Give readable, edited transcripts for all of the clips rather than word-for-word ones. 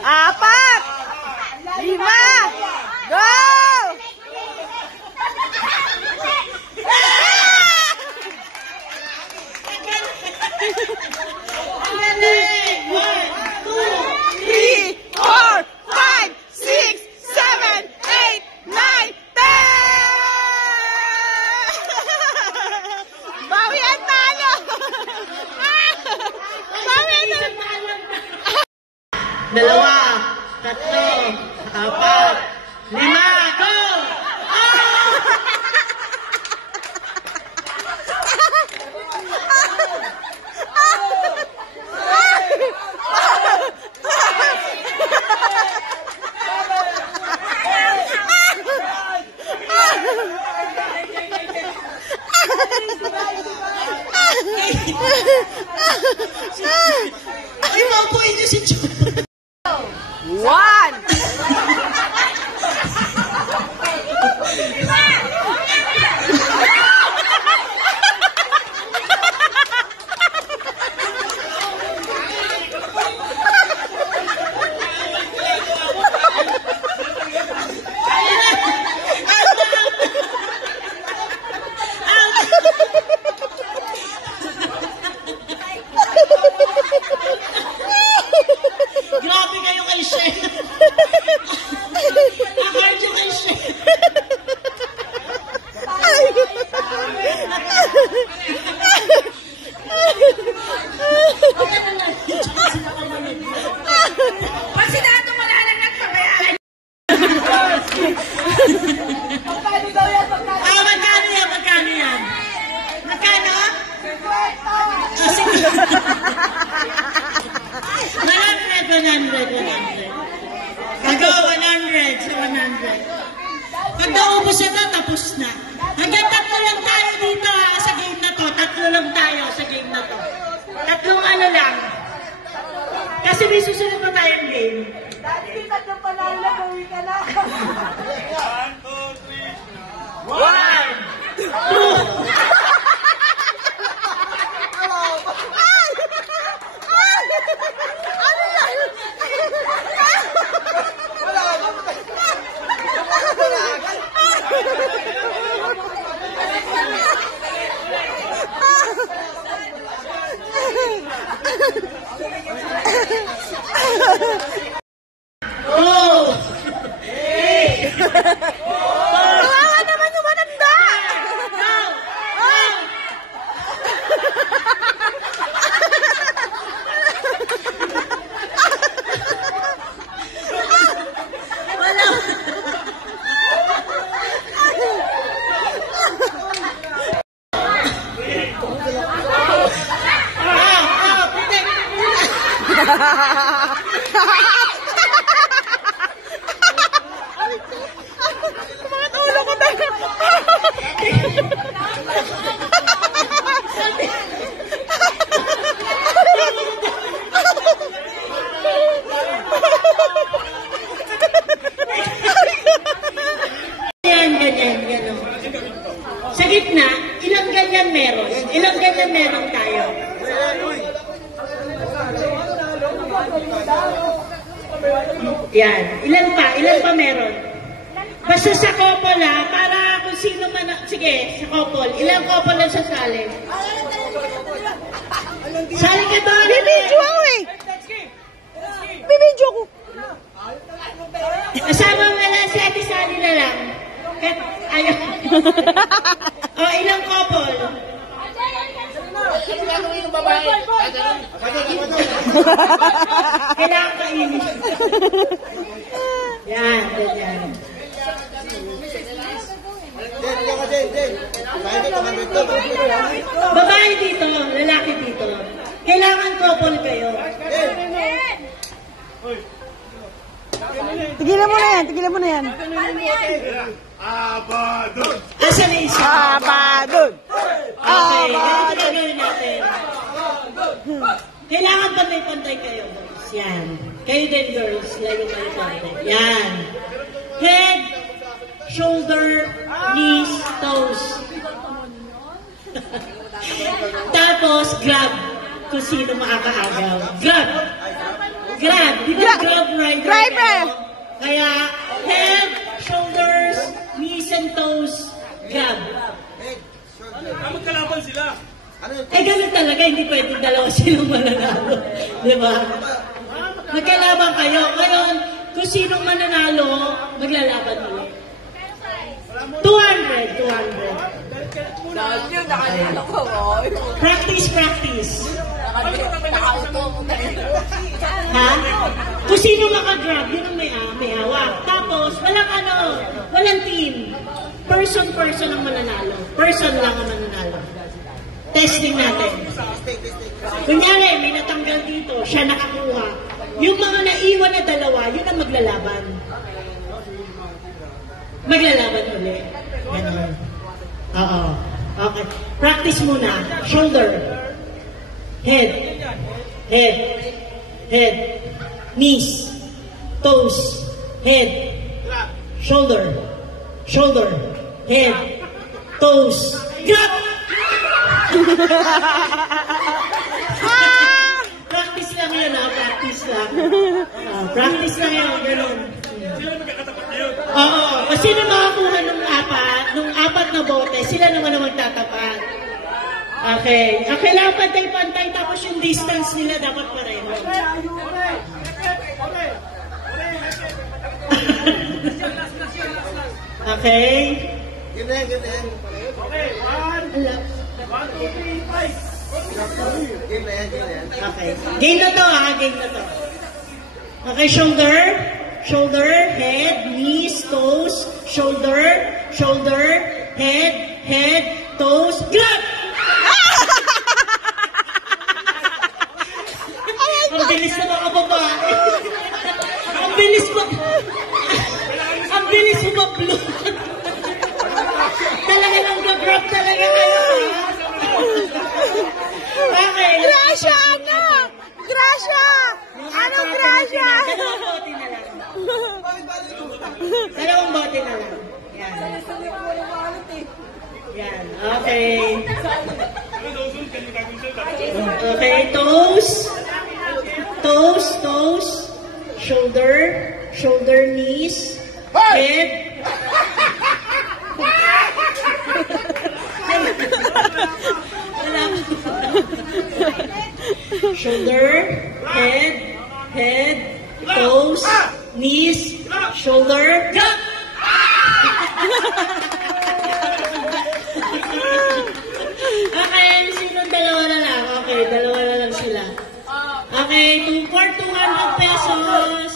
Apat! 5! Go! Dalawa, tatlo, apat, 5, go! Ay, maupuin niyo si John. 1! Grabe kayo kay Shen. Akar nyo kay Shen. Pag sinado mo lang nagpabayaan. Magkano daw yan? Magkano yan? Magkano yan? Magkano? 100. Agaw, 100 sa 100. Pag naubos na, tapos na. Hanggang 3 lang tayo dito sa game na to. 3 lang tayo sa game na to. 3 ano lang. Kasi may susunod pa tayong game. Dati di 3 panalo, gawin ka na. 1, 2, 3. Kawawa naman yung matanda! Mga ulo ko tayo. Ganyan. Sa gitna, ilang ganyan meron? Ilang ganyan meron tayo? Yan. Ilan pa meron? Basta sa couple para kung sino man, sige, sa couple. Ilang couple lang sasali? Sali ka doon! Bibidyo ako eh! Bibidyo ko! Kasama nga lang si Ate Sally na lang. Ayaw. O, ilang couple? Kailangan kainis. Yan, ganyan. Babae dito, lalaki dito. Kailangan couple kayo. Tigilan mo na yan. Abadon! Asa na isa? Abadon! Okay, ganito gagawin natin. Kailangan pantay-pantay kayo, boys. Yan. Kayo din, girls. Layo kayo konti. Yan. Head, shoulder, knees, toes. Tapos, grab. Kung sino makakaagaw. Grab. Grab. Di ba grab rider? Driver. Kaya, head, shoulders, knees and toes, grab. Magkalaban sila. Eh, ganun talaga. Hindi pwedeng dalawa silang mananalo. Di ba? Magkalaban kayo. Ngayon, kung sinong mananalo, maglalaban ulit. 200. Practice. Ha? Kung sino makagrab, yun ang may hawak. Tapos, walang team. Person ang mananalo. Person lang ang mananalo. Testing natin. Kunyari, may natanggal dito, siya nakakuha. Yung mga naiwan na dalawa, yun ang maglalaban. Maglalaban ulit. Ganun. Oo. Okay. Practice muna. Shoulder. Head. Knees. Toes. Head. Shoulder. Head. Toes. Grab! Practice lang yun, practice lang. Practice lang yun, gano'n. Sila magkakatapat na yun. Oo, kasi na makakuha nung apat na bote, sila naman ang magtatapat. Okay, kailangan pantay-pantay, tapos yung distance nila dapat pareho. Okay? Okay, 1, 2, 3, 5. Okay. Game na to, game na to. Okay, shoulder, head, knees, toes, shoulder, head, toes, grab! Ang bilis na mga babae. Ang bilis umablo. Talaga nang grab talaga kayo. Okay. Grasya, anak! Grasya! Anong grasya? Dalawang bote na lang. Dalawang bote na lang. Yan. Okay. Okay, toes, shoulder, knees, head. Shoulder, head, toes, knees, shoulder, jump! Okay, sinong dalawa na lang? Okay, dalawa na lang sila. Okay, 200 pesos.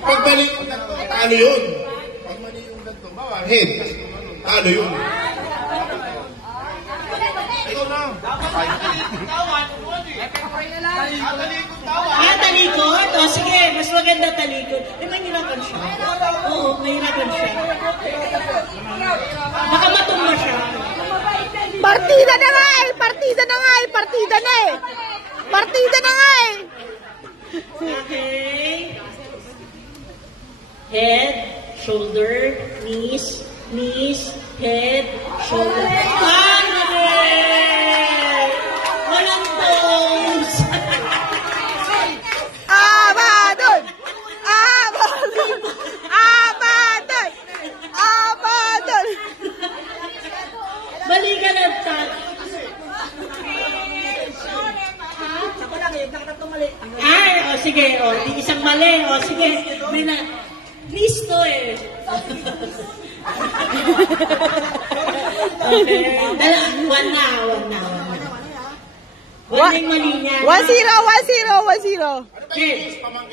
Pagbalik, talo yun. Pag mali yung ganito, head, talo yun. Ikaw na. Talikod? O, sige, mas maganda talikod. Mahirapan siya. Oo, mahirapan siya. Baka matumba siya. Partida na nga eh! Okay. Head, shoulder, knees, head, shoulder. Walang toes. Abadon! Mali ka na, Tat. Ay, sige, di isang mali. Sige, may na... Listo eh. Okay. One na. One yung mali niya. 1-0.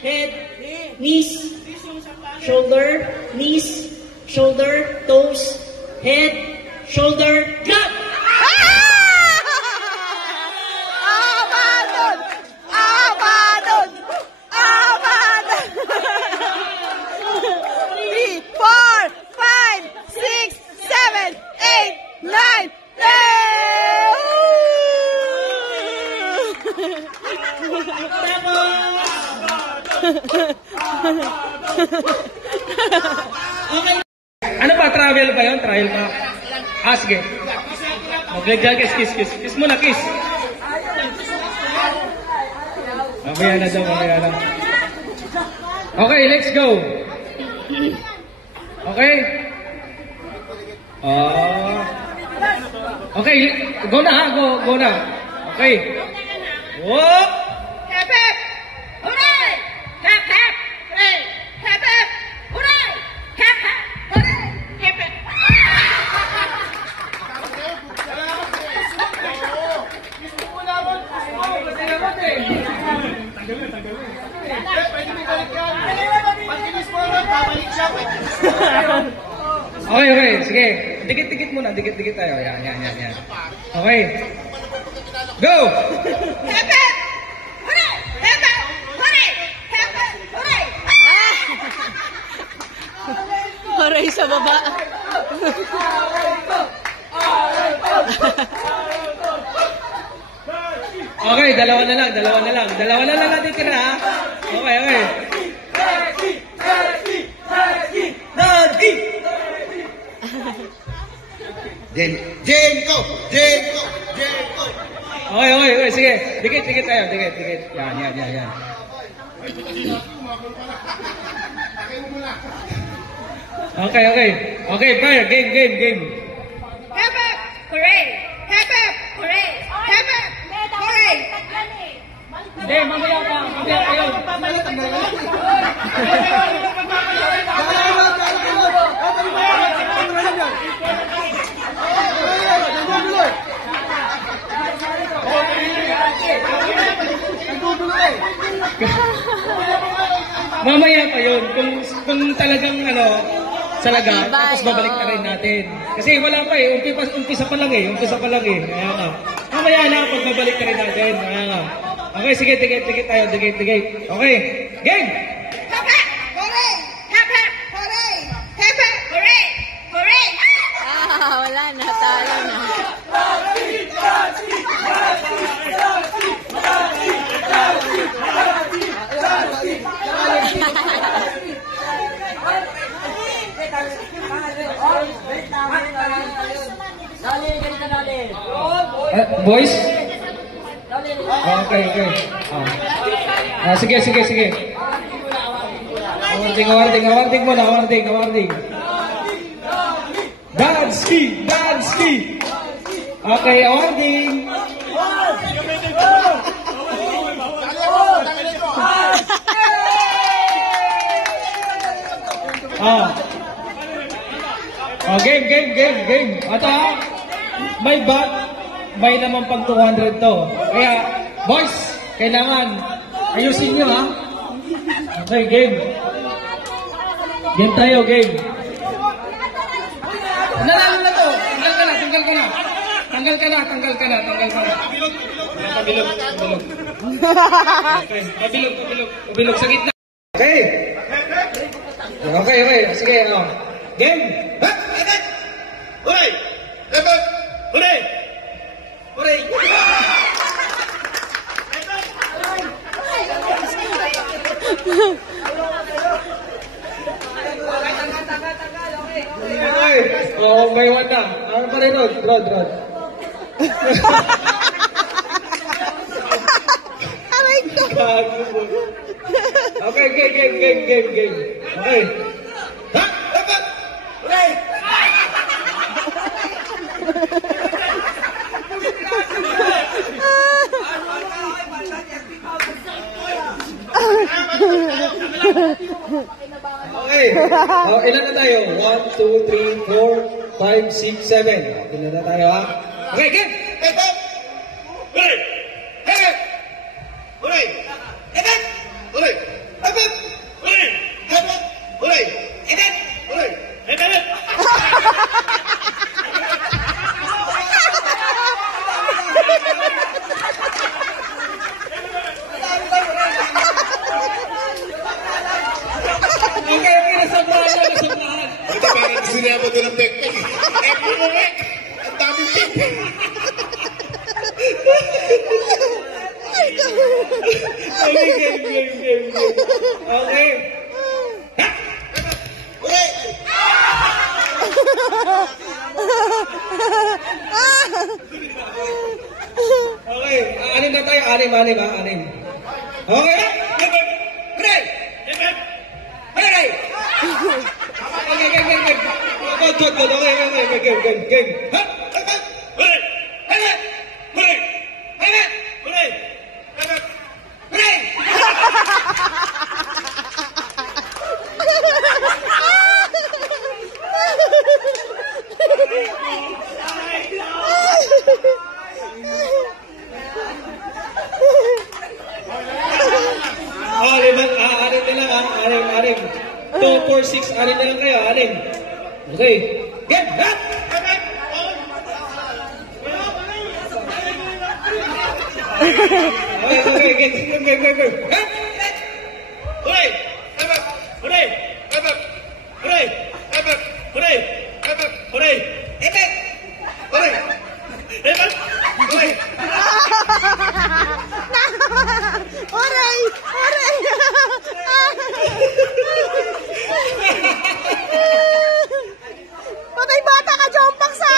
Head, knees, shoulder, toes, head, shoulder, grab! Abadon! 3, 4, 5, 6, 7, 8, 9, 10! Okay. Ano ba? Travel ba yun? Trial pa? Ah, sige. Okay, kiss. Kiss muna, kiss. Mamaya na daw, mamaya na. Okay, let's go. Okay? Okay, go na ha, go na. Okay. Whoop! Hep, hep! Hooray! Hep, hep! Hooray! Hep, hep! Hooray! Hep, hep! Hooray! Hep, hep! Okay, sige. Dikit-dikit muna, dikit-dikit tayo. Yan. Okay. Go! Hep, hep! Hooray! Hep, hep! Hooray! Hep, hep! Hooray! Aray sa baba. Okay, dalawa na lang. Dalawa na lang natin tira, ha? Okay. Jenko! Okay, sige. Dikit tayo, dikit. Yan. Okay, fire, game. Hep, hep! Hooray! Hep, hep! Hooray! Hep, hep! Hooray! Hindi, mamaya pa yun. Mamaya pa yun. Kung talagang salaga, tapos babalik na rin natin. Kasi wala pa eh. Umpisa pa lang eh. Kaya nga. Mamaya na pag babalik na rin natin. Kaya nga. Okay, sige, dikit tayo. Okay, game! Hep, hep! Hooray! Hep, hep! Hooray! Hep, hep! Hooray! Hooray! Wala na. Talo na. Boys? Okay. Sige. Awarding muna. Dansky! Okay, awarding! Game. At may bat, may naman pang 200 to. Kaya, boys, kailangan ayusin nyo, ha? Okay, game. Game tayo. Nanalo na to. Tanggal ka na. Pabilog sa gitna. Okay. Sige, game. Hooray! May one na. Ano pa rin, Rod? Aray ko. Okay, game. Okay. Okay. Ilan na tayo? 1, 2, 3, 4, 5, 6, 7. Ilan na tayo, ha? Okay, game! Nasobrahan. Ito parang sinabot doon ng technique. Ang dami pick. Game. Okay. Okay, anim na tayo. Anim. Okay. Hooray! Hooray! Okay. Good. Okay. Game. Ha? Hooray! Anim. 2, 4, 6, anim na lang kayo, anim. Okay. Game! Ha? Okay, game. Ha? Oray! Patay bata ka, Jompang sa...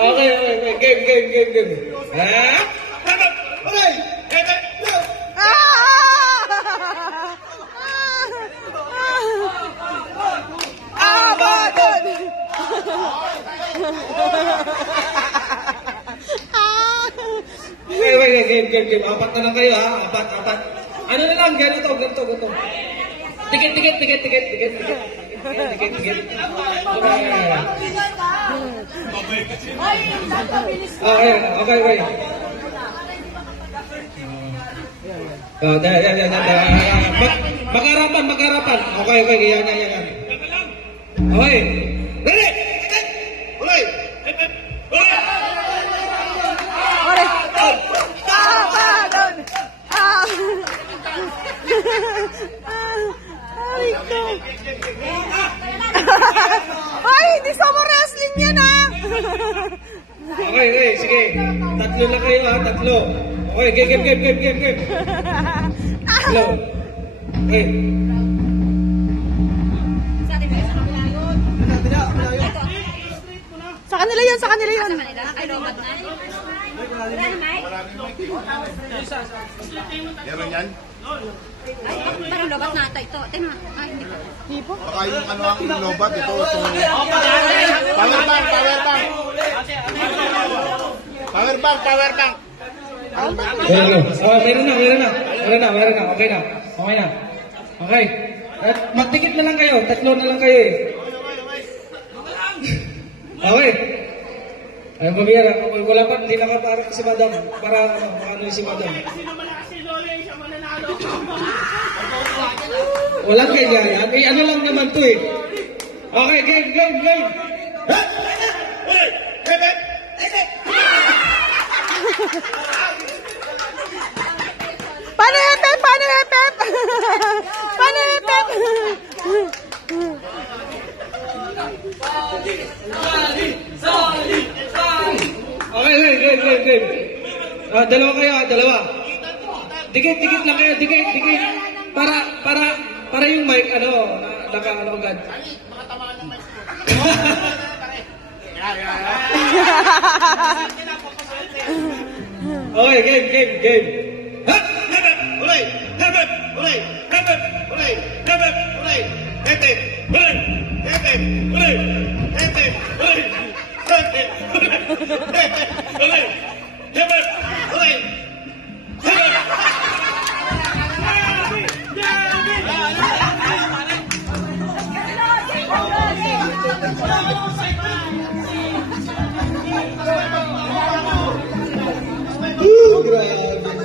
Okay. Game. Ha? Abadan! Okay, game. Apat na lang kayo, ha? Apat. Ano na lang, ganito. Tikit. Okay. Magarapan. Okay, yan. Okay. Ready? Oray! Abadan! Ay, ko. Ay, hindi sama wrestling yan, ha? Okay, sige. Tatlo lang kayo, ha? Tatlo. Okay, game. Tatlo. Okay. Sa kanila yun. Ay, robot na. Wala na, Mike? Meron yan? Ay, parang robot na ito. Tingnan. Ay, hindi pa. Baka yung ano ang lobat, ito. Power bank. Meron na. Okay na. Okay. Magtikit na lang kayo. Tatlo na lang kayo, eh. Okay. Ayun, pamiyara. Wala pa, hindi nakaparang si Madam. Para ano si Madam. Walang kaya. Eh, ano lang naman to, eh. Okay, game. Paano hepep? Okay. Dalawa kayo. Dikit lang kayo. Dikit. Para yung mic, naka-ano agad. Okay, game. Ha? Hooray! Grabe.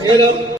You know?